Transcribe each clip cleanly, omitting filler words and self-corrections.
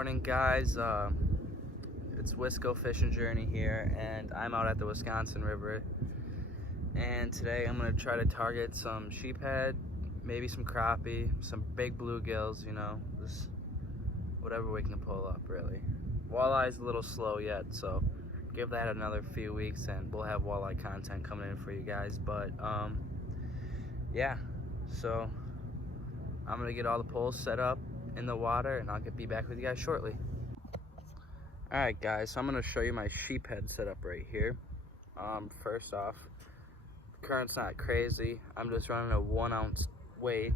morning, guys. It's Wisco Fishing Journey here, and I'm out at the Wisconsin River. And today I'm gonna try to target some sheephead, maybe some crappie, some big bluegills. You know, just whatever we can pull up, really. Walleye's a little slow yet, so give that another few weeks, and we'll have walleye content coming in for you guys. But yeah, so I'm gonna get all the poles set up in the water, and I'll be back with you guys shortly. Alright guys, so I'm going to show you my sheephead setup right here. First off, the current's not crazy. I'm just running a 1 ounce weight.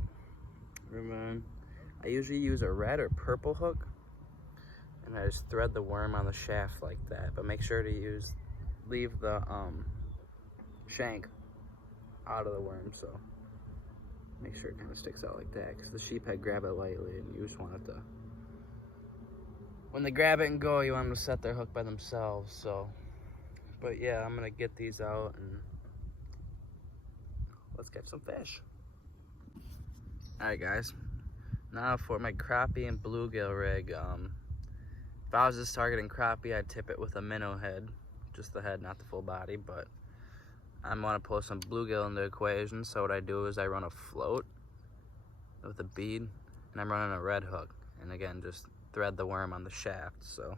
I usually use a red or purple hook, and I just thread the worm on the shaft like that, but make sure to leave the shank out of the worm, so make sure it kind of sticks out like that, because the sheephead grab it lightly, and you just want it to, when they grab it and go, you want them to set their hook by themselves. So, but yeah, I'm gonna get these out and let's catch some fish. All right, guys. Now for my crappie and bluegill rig. If I was just targeting crappie, I'd tip it with a minnow head, just the head, not the full body. But I want to pull some bluegill into the equation. So what I do is I run a float with a bead, and I'm running a red hook, and again, just thread the worm on the shaft. So,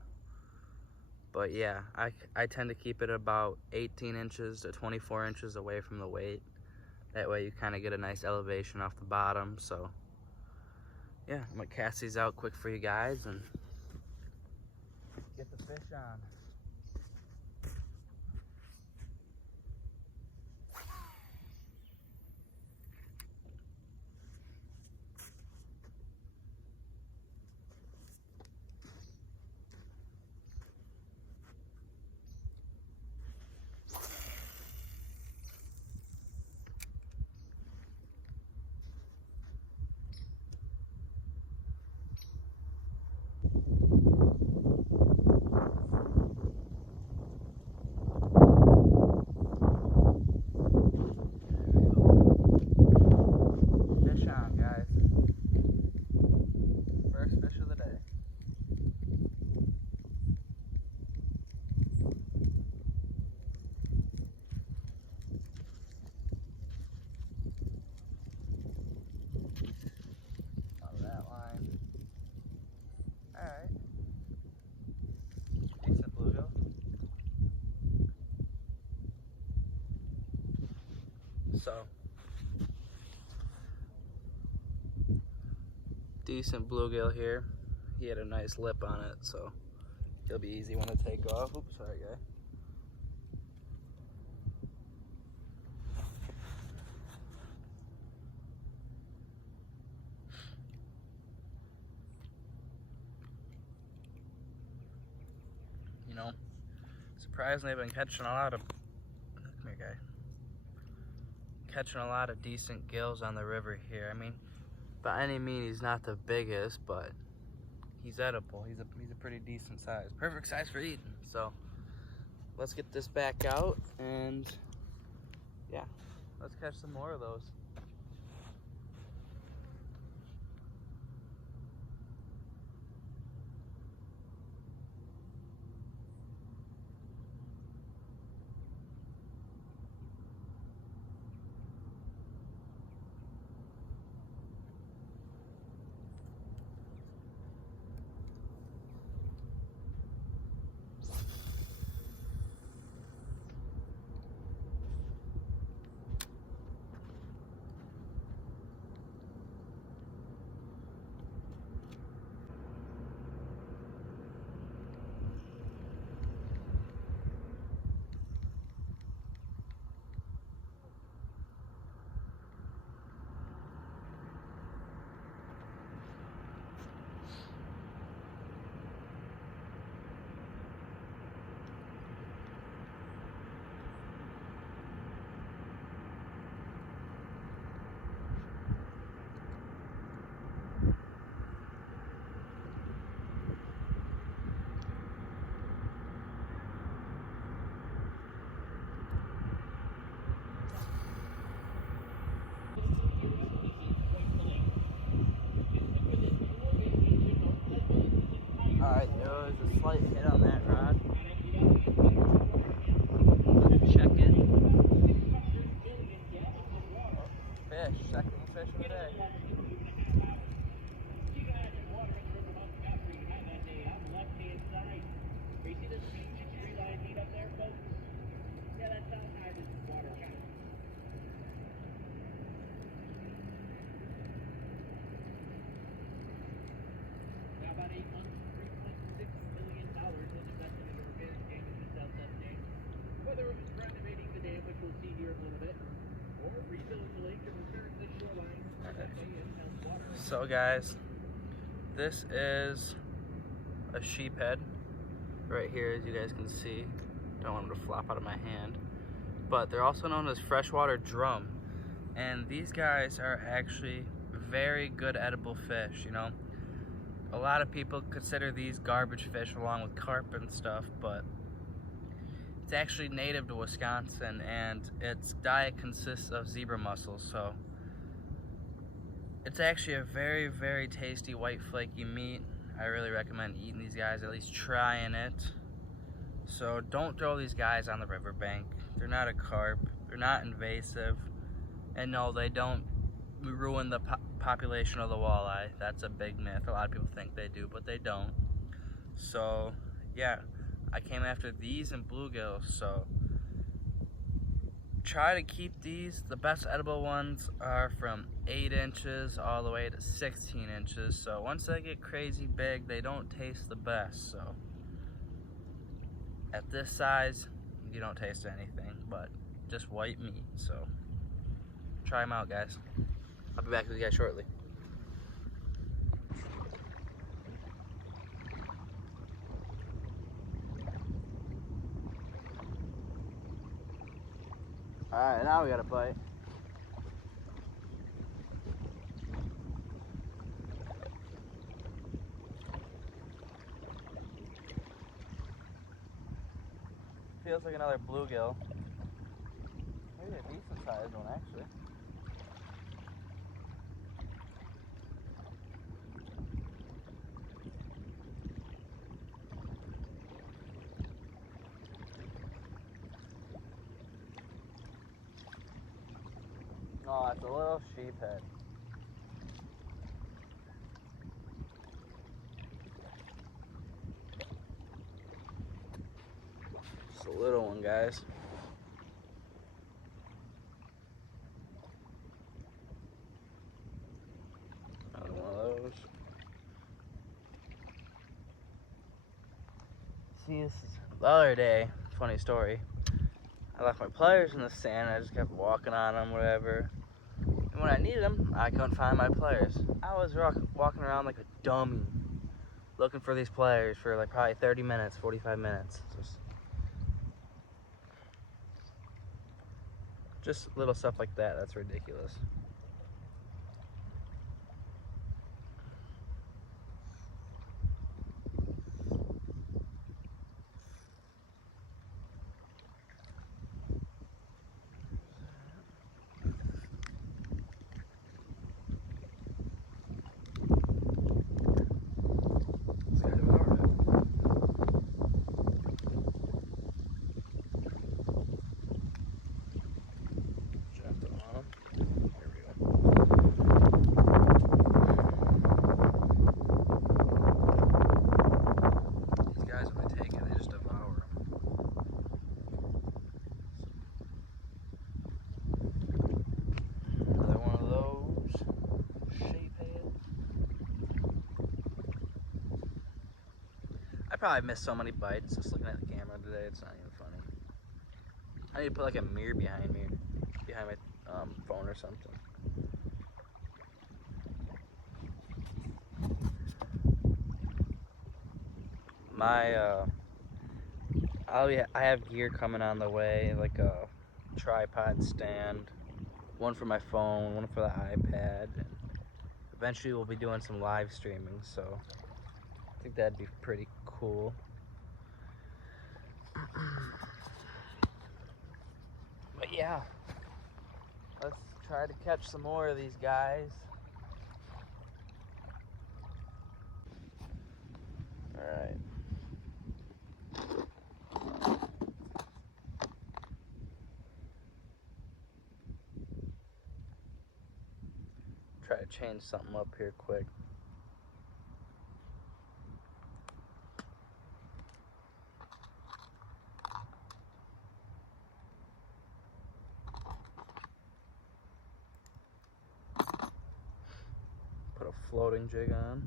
but yeah, I tend to keep it about 18 inches to 24 inches away from the weight. That way you kind of get a nice elevation off the bottom. So yeah, I'm gonna cast these out quick for you guys and get the fish on. So, decent bluegill here. He had a nice lip on it, so he'll be easy one to take off. Oops, sorry guy. You know, surprisingly I've been catching a lot of, come here guy, catching a lot of decent gills on the river here. I mean, by any means he's not the biggest, but he's edible. He's a pretty decent size. Perfect size for eating. So let's get this back out, and yeah, let's catch some more of those. There's a slight hit on that rod. Let's check it. Fish, second fish of the day. So guys, this is a sheephead right here, as you guys can see. Don't want them to flop out of my hand. But they're also known as freshwater drum. And these guys are actually very good edible fish, you know. A lot of people consider these garbage fish along with carp and stuff, but it's actually native to Wisconsin, and its diet consists of zebra mussels, so it's actually a very, very tasty white flaky meat. I really recommend eating these guys, at least trying it. So don't throw these guys on the riverbank. They're not a carp, they're not invasive, and no, they don't ruin the population of the walleye. That's a big myth. A lot of people think they do, but they don't. So yeah, I came after these and bluegills, so try to keep these. The best edible ones are from 8 inches all the way to 16 inches. So once they get crazy big, they don't taste the best. So at this size, you don't taste anything but just white meat. So try them out, guys. I'll be back with you guys shortly. Alright, now we got a bite. Feels like another bluegill. Maybe a decent sized one, actually. Oh, it's a little sheephead. Just a little one, guys. Another one of those. See, this is the other day. Funny story. I left my pliers in the sand. I just kept walking on them, whatever. And when I needed them, I couldn't find my pliers. I was walking around like a dummy, looking for these pliers for like probably 30 minutes, 45 minutes. Just little stuff like that. That's ridiculous. I probably missed so many bites just looking at the camera today. It's not even funny. I need to put like a mirror behind me, behind my phone or something. I have gear coming on the way, like a tripod stand, one for my phone, one for the iPad, and eventually we'll be doing some live streaming, so I think that'd be pretty cool. But yeah, let's try to catch some more of these guys. Alright. try to change something up here quick. Put a floating jig on.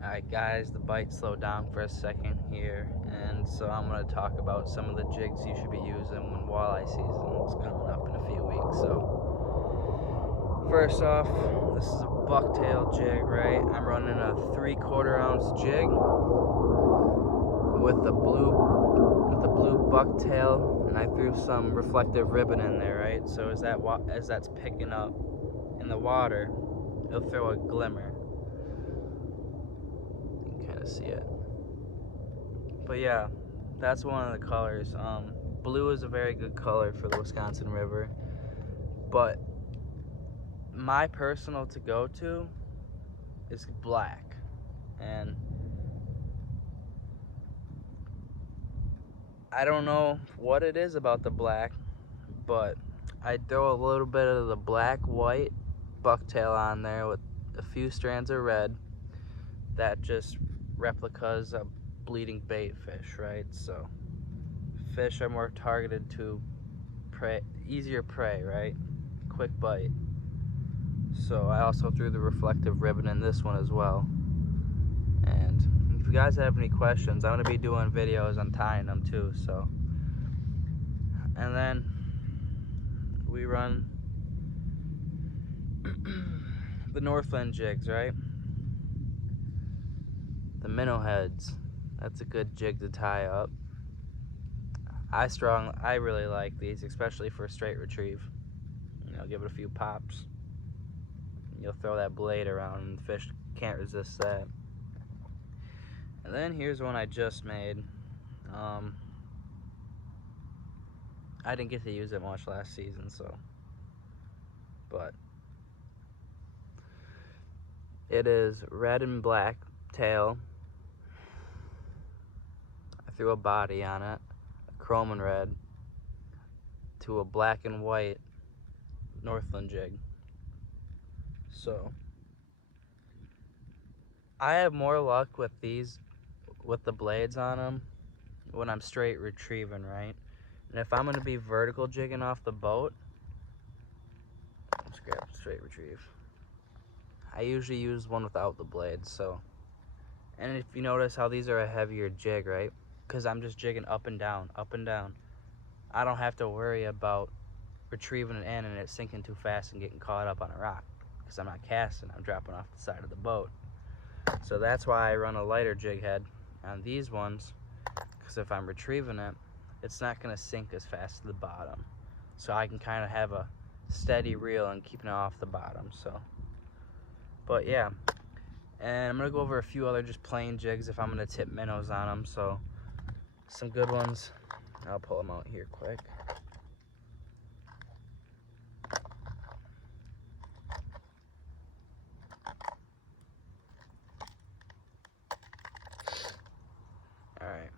Alright guys, the bite slowed down for a second here, and so I'm going to talk about some of the jigs you should be using when walleye season is coming up in a few weeks. So first off, this is a bucktail jig, right? I'm running a 3/4 ounce jig with the blue bucktail, and I threw some reflective ribbon in there, right? So as that's picking up in the water, it'll throw a glimmer. See it, but yeah, that's one of the colors. Blue is a very good color for the Wisconsin River, but my personal to go to is black, and I don't know what it is about the black, but I throw a little bit of the black white bucktail on there with a few strands of red. That just replicas a bleeding bait fish, right? So fish are more targeted to prey, easier prey, right? Quick bite. So I also threw the reflective ribbon in this one as well. And if you guys have any questions, I'm going to be doing videos on tying them too. So, and then we run the Northland jigs, right? The minnow heads. That's a good jig to tie up. I really like these, especially for a straight retrieve. You know, give it a few pops. You'll throw that blade around and the fish can't resist that. And then here's one I just made. I didn't get to use it much last season, but it is red and black tail. I threw a body on it, a chrome and red, to a black and white Northland jig. So I have more luck with these, with the blades on them, when I'm straight retrieving, right? And if I'm going to be vertical jigging off the boat, let's grab straight retrieve. I usually use one without the blades. So, and if you notice how these are a heavier jig, right? Because I'm just jigging up and down, up and down. I don't have to worry about retrieving it in and it sinking too fast and getting caught up on a rock, because I'm not casting, I'm dropping off the side of the boat. So that's why I run a lighter jig head on these ones, because if I'm retrieving it, it's not going to sink as fast to the bottom. So I can kind of have a steady reel and keeping it off the bottom. So, but yeah, and I'm going to go over a few other just plain jigs if I'm going to tip minnows on them. So some good ones, I'll pull them out here quick. Alright,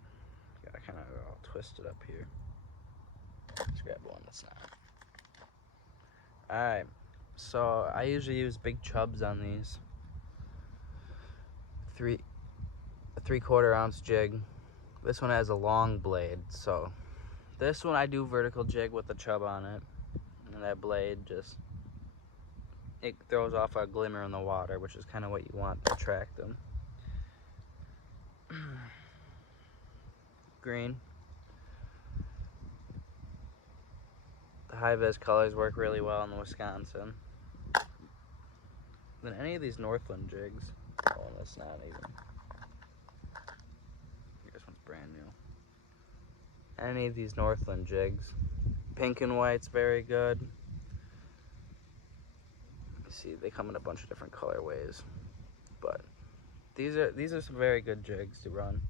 gotta kind of all twist it up here. Let's grab one that's not. Alright, so I usually use big chubs on these. A 3/4 ounce jig. This one has a long blade, so this one I do vertical jig with the chub on it. And that blade just, it throws off a glimmer in the water, which is kind of what you want to attract them. Green. The high-vis colors work really well in Wisconsin. Then any of these Northland jigs. Oh, that's not even. This one's brand new. Any of these Northland jigs. Pink and white's very good. You see, they come in a bunch of different colorways, but these are some very good jigs to run.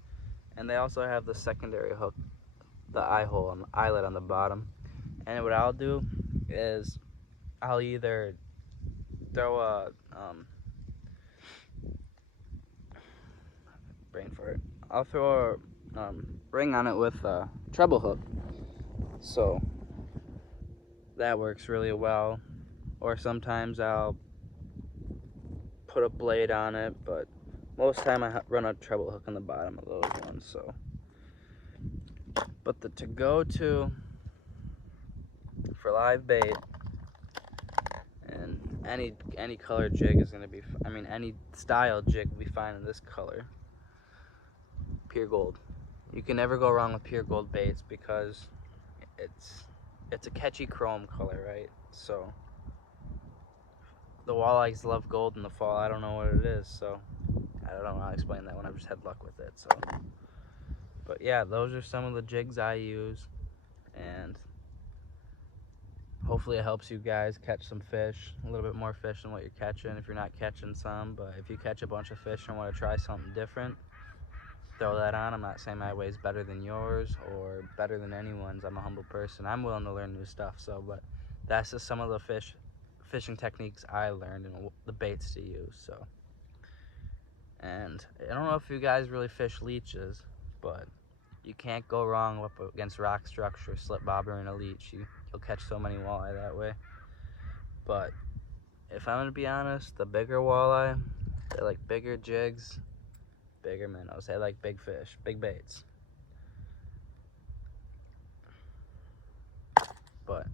And they also have the secondary hook, the eye hole on the eyelet on the bottom. And what I'll do is I'll either throw a I'll throw a ring on it with a treble hook, so that works really well. Or sometimes I'll put a blade on it, but most of the time I run a treble hook on the bottom of those ones. So, but the to-go-to for live bait, and any color jig is gonna be, any style jig will be fine in this color. Pure gold. You can never go wrong with pure gold baits because it's a catchy chrome color, right? So the walleyes love gold in the fall. I don't know what it is, so I don't know how to explain that one. I've just had luck with it. So, but yeah, those are some of the jigs I use, and hopefully it helps you guys catch some fish, a little bit more fish than what you're catching if you're not catching some. But if you catch a bunch of fish and want to try something different, throw that on. I'm not saying my way is better than yours or better than anyone's. I'm a humble person. I'm willing to learn new stuff. So, but that's just some of the fishing techniques I learned and the baits to use. So, and I don't know if you guys really fish leeches, but you can't go wrong up against rock structure, slip bobber, and a leech. You'll catch so many walleye that way. But if I'm gonna be honest, the bigger walleye, they like bigger jigs, bigger minnows. They like big fish, big baits. But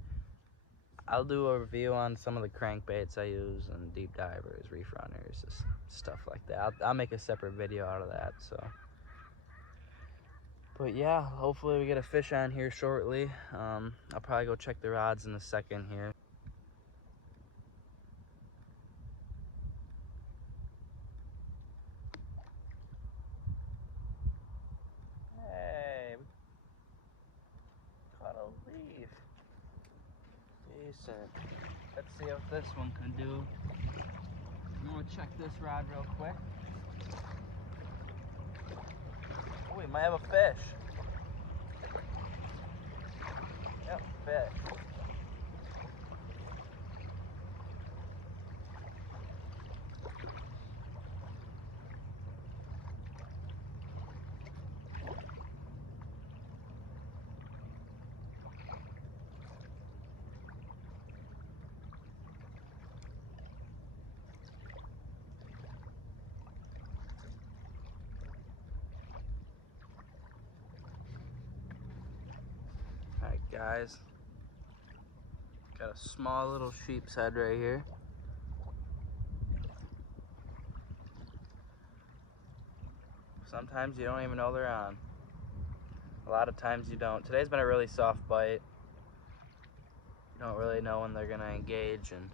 I'll do a review on some of the crankbaits I use and deep divers, reef runners, just stuff like that. I'll make a separate video out of that. So, but yeah, hopefully we get a fish on here shortly. I'll probably go check the rods in a second here. Hey, caught a leaf. Decent. Let's see what this one can do. I'm gonna check this rod real quick. Oh, we might have a fish. Yep, fish. Alright guys, got a small little sheep's head right here. Sometimes you don't even know they're on. A lot of times you don't. Today's been a really soft bite. You don't really know when they're gonna engage and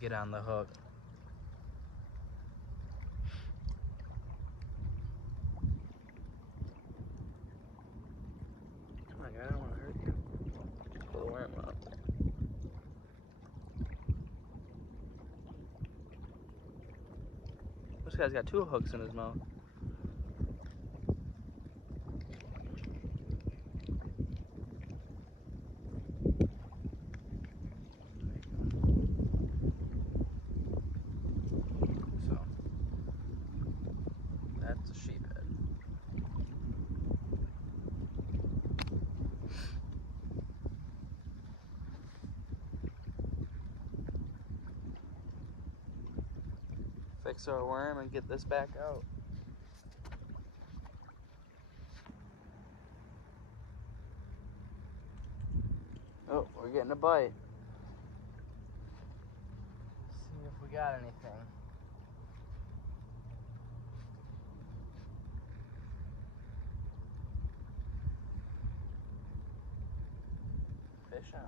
get on the hook. Come on, guy, I don't want to hurt you. Pull the worm up. This guy's got 2 hooks in his mouth. So, that's a sheephead. fix our worm and get this back out. Oh, we're getting a bite. Let's see if we got anything. Fish on.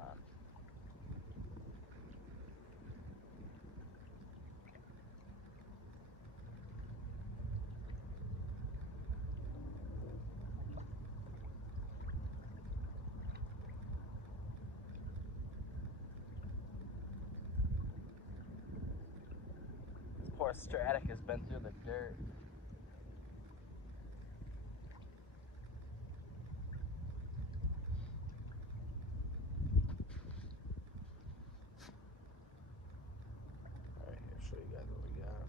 Poor Stratic has been through the dirt. Alright, here, show you guys what we got.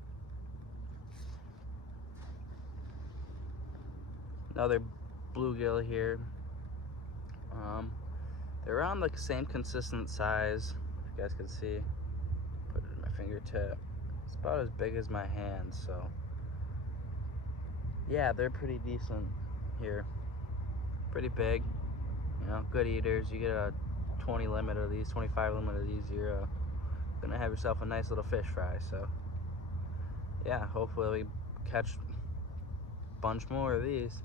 Another bluegill here. They're around the same consistent size, if you guys can see. Put it in my fingertip. It's about as big as my hand, so yeah, they're pretty decent here. Pretty big, you know, good eaters. You get a 20 limit of these, 25 limit of these, you're gonna have yourself a nice little fish fry. So yeah, hopefully we catch a bunch more of these.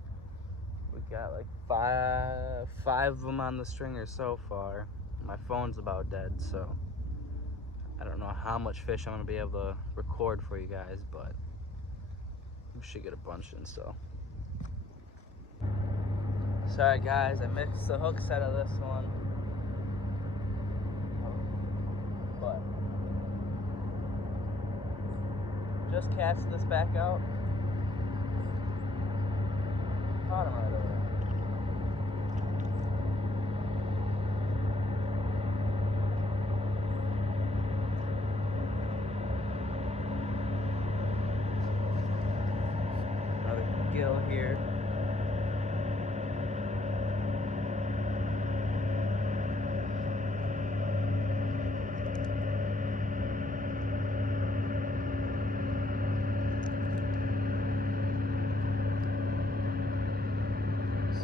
We got like five of them on the stringer so far. My phone's about dead, so I don't know how much fish I'm gonna be able to record for you guys, but we should get a bunch in still. Sorry guys, I missed the hook set of this one, but just cast this back out. Caught him right over there. Another gill here.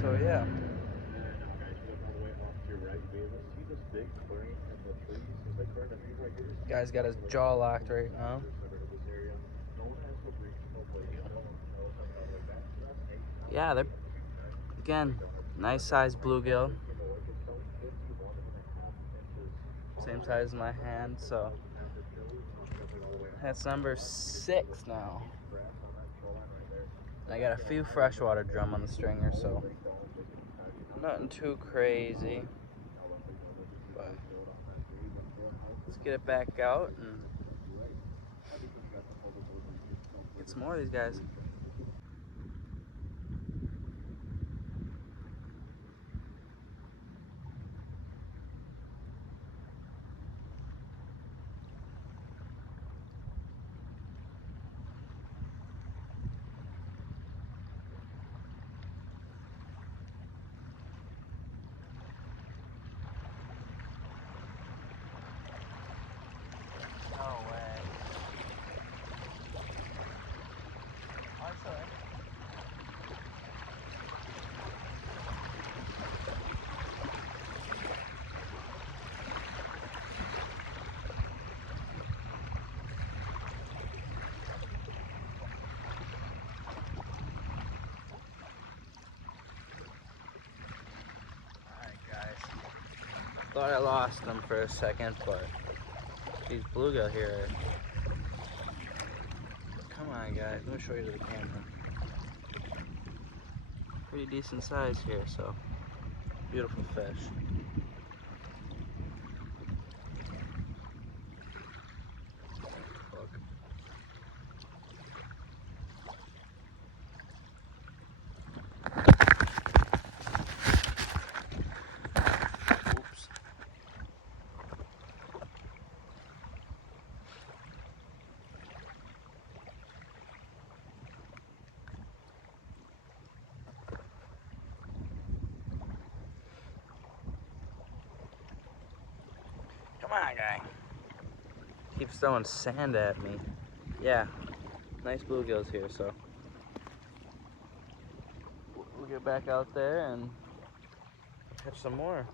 So yeah. Guy's got his jaw locked right now. Yeah, they're, again, nice size bluegill. Same size as my hand, so that's number 6 now. I got a few freshwater drum on the stringer, so nothing too crazy. But let's get it back out and get some more of these guys. No way. Alright guys, thought I lost them for a second, but these bluegill here, come on guys, let me show you to the camera. Pretty decent size here, so beautiful fish. Oops. Come on, guy. Keeps throwing sand at me. Yeah, nice bluegills here, so we'll get back out there and catch some more.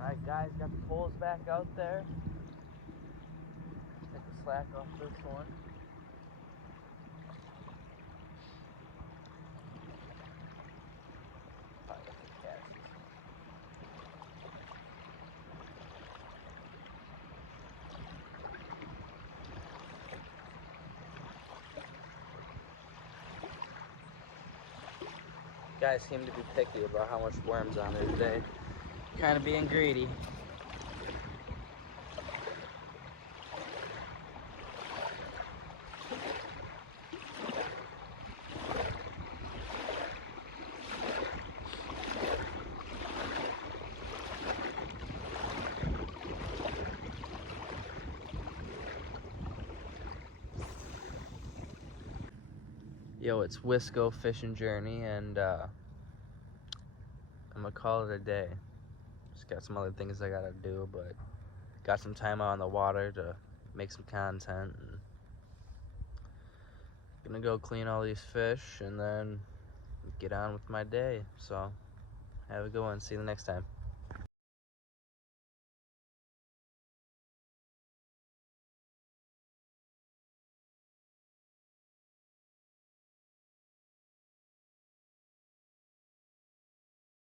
Alright guys, got the poles back out there. Take the slack off this one. Probably got some casts. Guys seem to be picky about how much worm's on there today. Kind of being greedy. Yo, it's Wisco fishing journey, and I'm gonna call it a day. Just got some other things I gotta do, but got some time out on the water to make some content. And gonna go clean all these fish and then get on with my day. So have a good one. See you the next time.